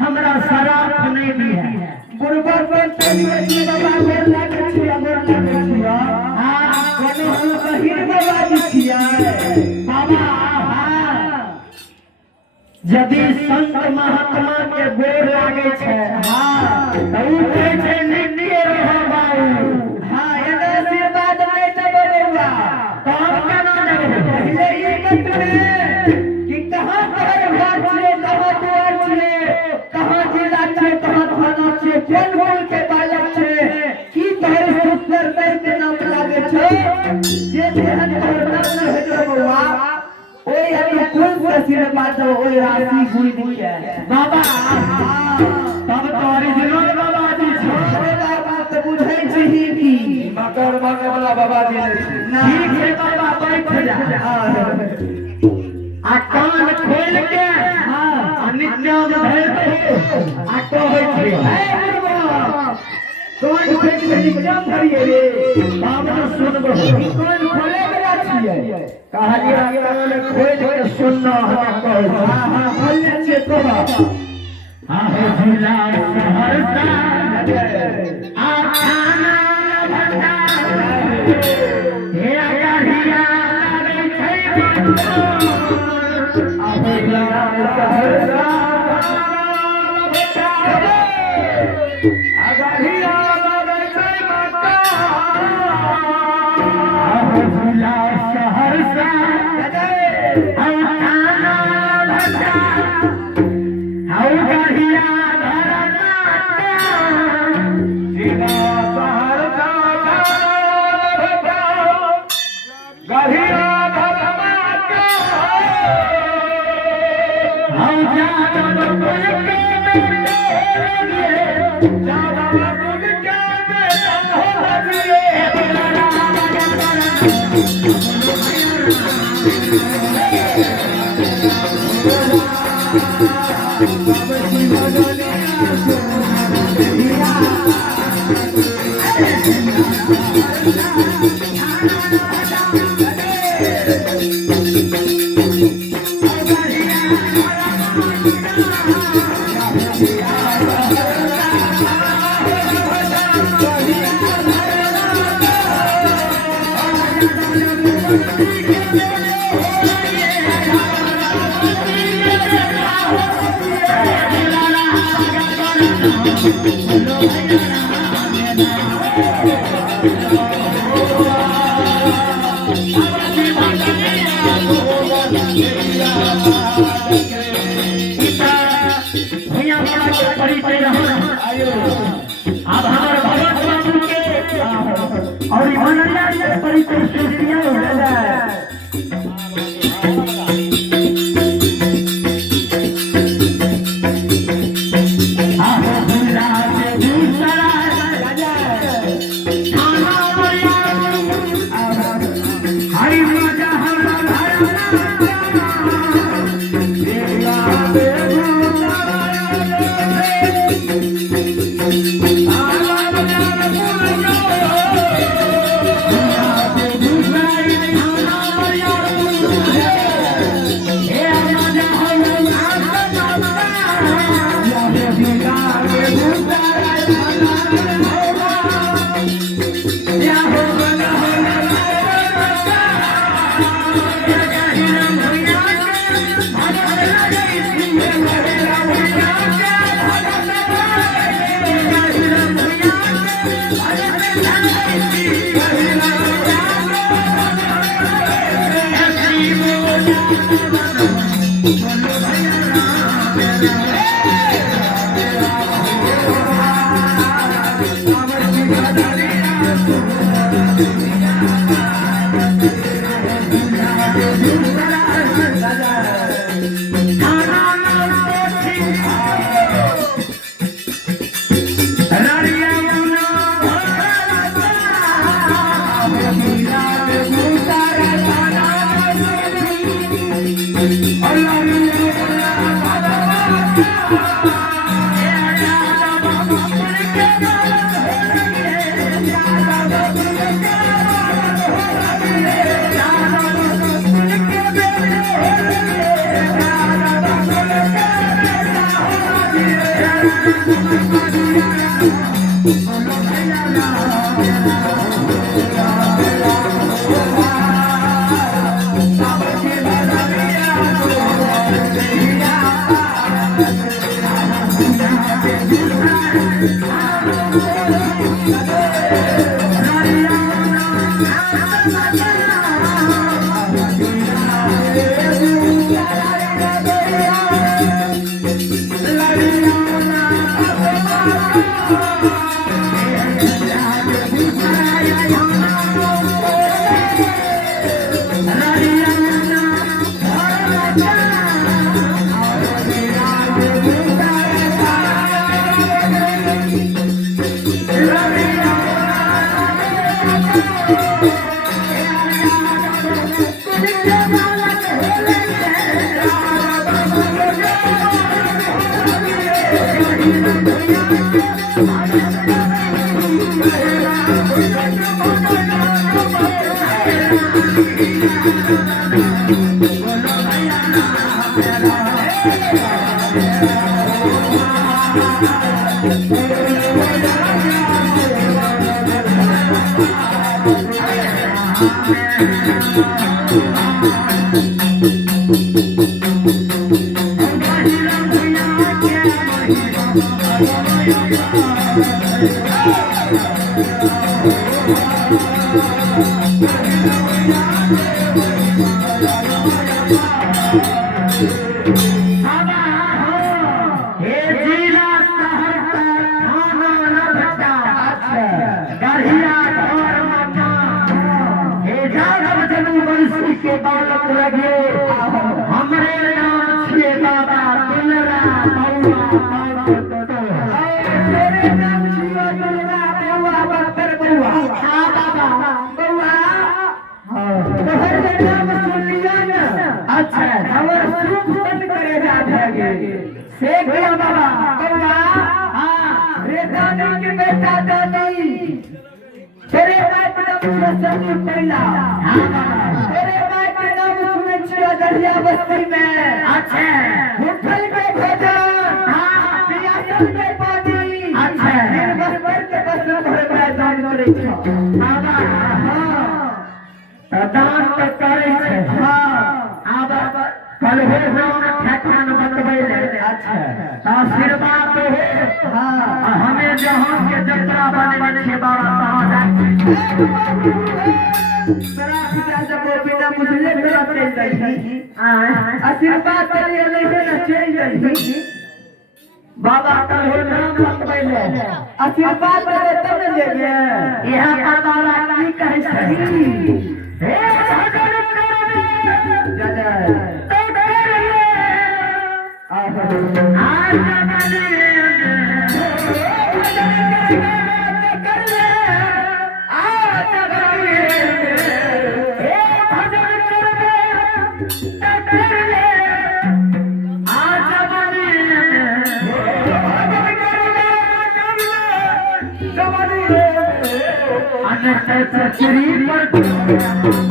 हमरा शराब नहीं भी है गुरुबर बनते निवेश बाबा गोर लागे छिया हां कोनो हम बहिर बाबा जी छिया बाबा यदि संत महात्मा के गोर लागे छै हां त उ कहै छै नित्य रहो बाबू हां एना आशीर्वाद नहीं देबे बउआ तब केना देबे पहले ई कटले कि कहां घर घर छिए कहां द्वार छिए कहां जिला छिए कहां थाना छिए कोन कोन के बालक छै की तोहर सुंदर दर के नाम लागे छै जे जेहन तोहर नाम हेतौ बउआ ओई हम कुल आशीर्वाद दो ओई राशि गुण दिए बाबा तब तो ओरिजिनल बाबा जी छै अरे बाबा तो बुझै छी ही मकर मांगे वाला बाबा जी नहीं ठीक है बाबा बैठ जा आ कान खोल के हां नित्याम धर के आ कहै छै हे बाबा कान खोल के नित्याम धरिए रे बाबा सुनबो कान खोले वाला छिए कहलिए कान खोल के सुनना हम कहै हां हां बोलने छै तो हां हे जिला सहरसा आ खाना भंडा हे अगरिया लागे छै अब हमारे भगत बाबू के और ईमानदारी परिचय से दिया हो जाए आशीर्वाद हमें जहाँ के जतरा बने के बाबा आशीर्वाद बाबा कल हो नाम पहले आशीर्वाद तब लेंगे यहाँ का बाबा की कहे हे शरीर पर